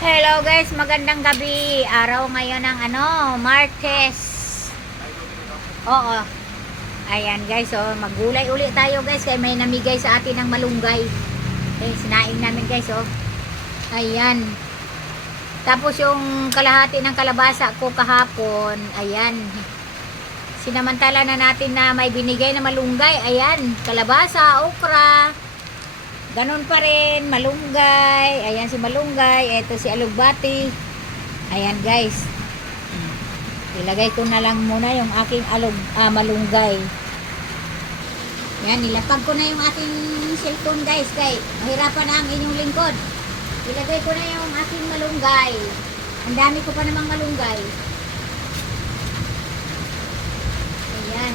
Hello guys, magandang gabi. Araw ngayon ng Martes. Oo. Ayan guys, maggulay uli tayo guys kaya may namigay sa atin ng malunggay. Sinaing namin guys, Ayan. Tapos yung kalahati ng kalabasa ko kahapon, ayan. Sinamantala na natin na may binigay na malunggay. Ayan, kalabasa, okra. Ganon pa rin, malunggay. Ayan si malunggay. Ito si alugbati. Ayan guys. Ilagay ko na lang muna yung aking malunggay. Ayan, nilapag ko na yung aking cellphone guys. Kay mahirapan na ang inyong lingkod. Ilagay ko na yung aking malunggay. Ang dami ko pa namang malunggay. Ayan.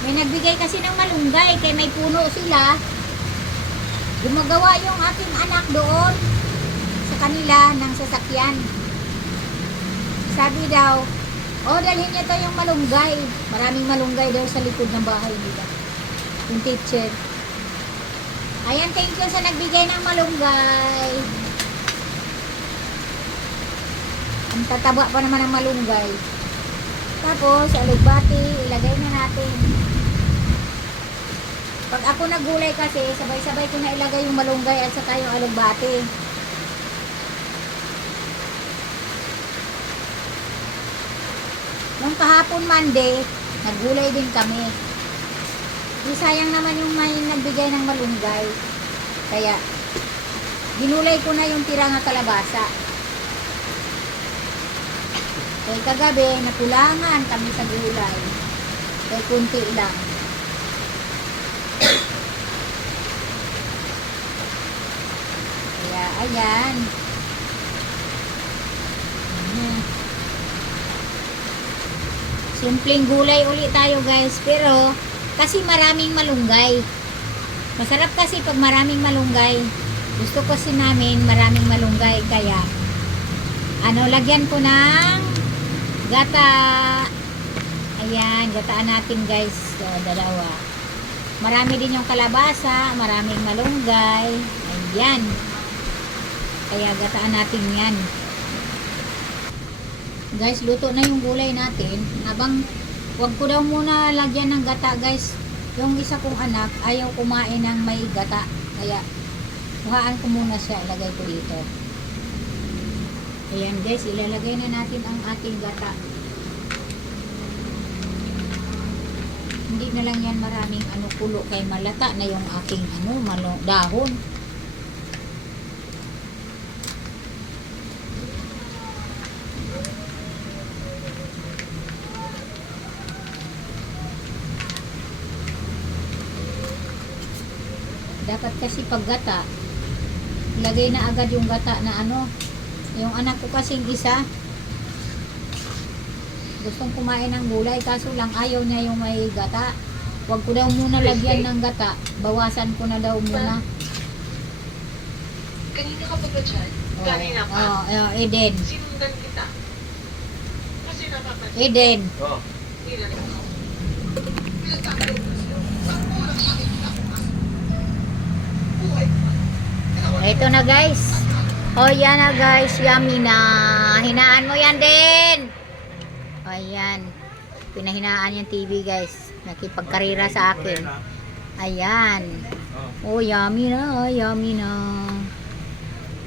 May nagbigay kasi ng malunggay kay may puno sila. Gumagawa yung aking anak doon sa kanila ng sasakyan. Sabi daw, dalhin niya to yung malunggay. Maraming malunggay daw sa likod ng bahay nila. Yung teacher. Ayan, thank you sa nagbigay ng malunggay. Ang tataba pa naman ng malunggay. Tapos, alugbati, ilagay na natin. Pag ako naggulay kasi, sabay-sabay ko na ilagay yung malunggay at saka yung alugbati. Nung kahapon Monday, naggulay din kami. Di sayang naman yung may nagbigay ng malunggay. Kaya, ginulay ko na yung tira ng kalabasa. Kaya kagabi, nakulangan kami sa gulay. Kaya kunti lang. Kaya, ayan. Simpleng gulay ulit tayo guys. Pero, kasi maraming malunggay. Masarap kasi pag maraming malunggay. Gusto kasi namin maraming malunggay. Kaya, lagyan ko ng gata. Ayan, gataan natin guys. So, dalawa. Marami din yung kalabasa, maraming malunggay. Ayan. Kaya gataan natin yan. Guys, luto na yung gulay natin. Wag ko daw muna lagyan ng gata guys. Yung isa kong anak, ayaw kumain ng may gata. Kaya, buhaan ko muna siya. Ilagay ko dito. Ayan guys, ilalagay na natin ang ating gata. Hindi na lang yan maraming kulo kay malata na yung aking dahon. Dapat kasi pag gata, lagay na agad yung gata na yung anak ko kasing isa gustong kumain ng gulay kaso lang ayaw niya yung may gata. Huwag ko daw muna lagyan ng gata, bawasan ko na daw muna. Kanina ka pa ba dyan? Kanina pa? Eden. Sinundan kita. Kasi napapansin. Eden. Ito na guys. Yan na guys, yummy na. Hinaan mo yan din. Ayan. Pinahinaan yung TV guys. Nakipagkarira sa akin. Ayan. Yummy na, yummy na.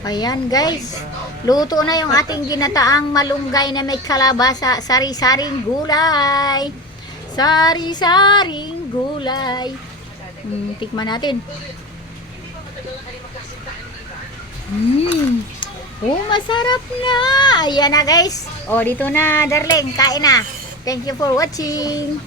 Ayan guys. Luto na yung ating ginataang malunggay na may kalabasa. Sari-saring gulay. Sari-saring gulay. Tikman natin. Masarap na. Ayan na guys. Dito na darling. Kain na. Thank you for watching.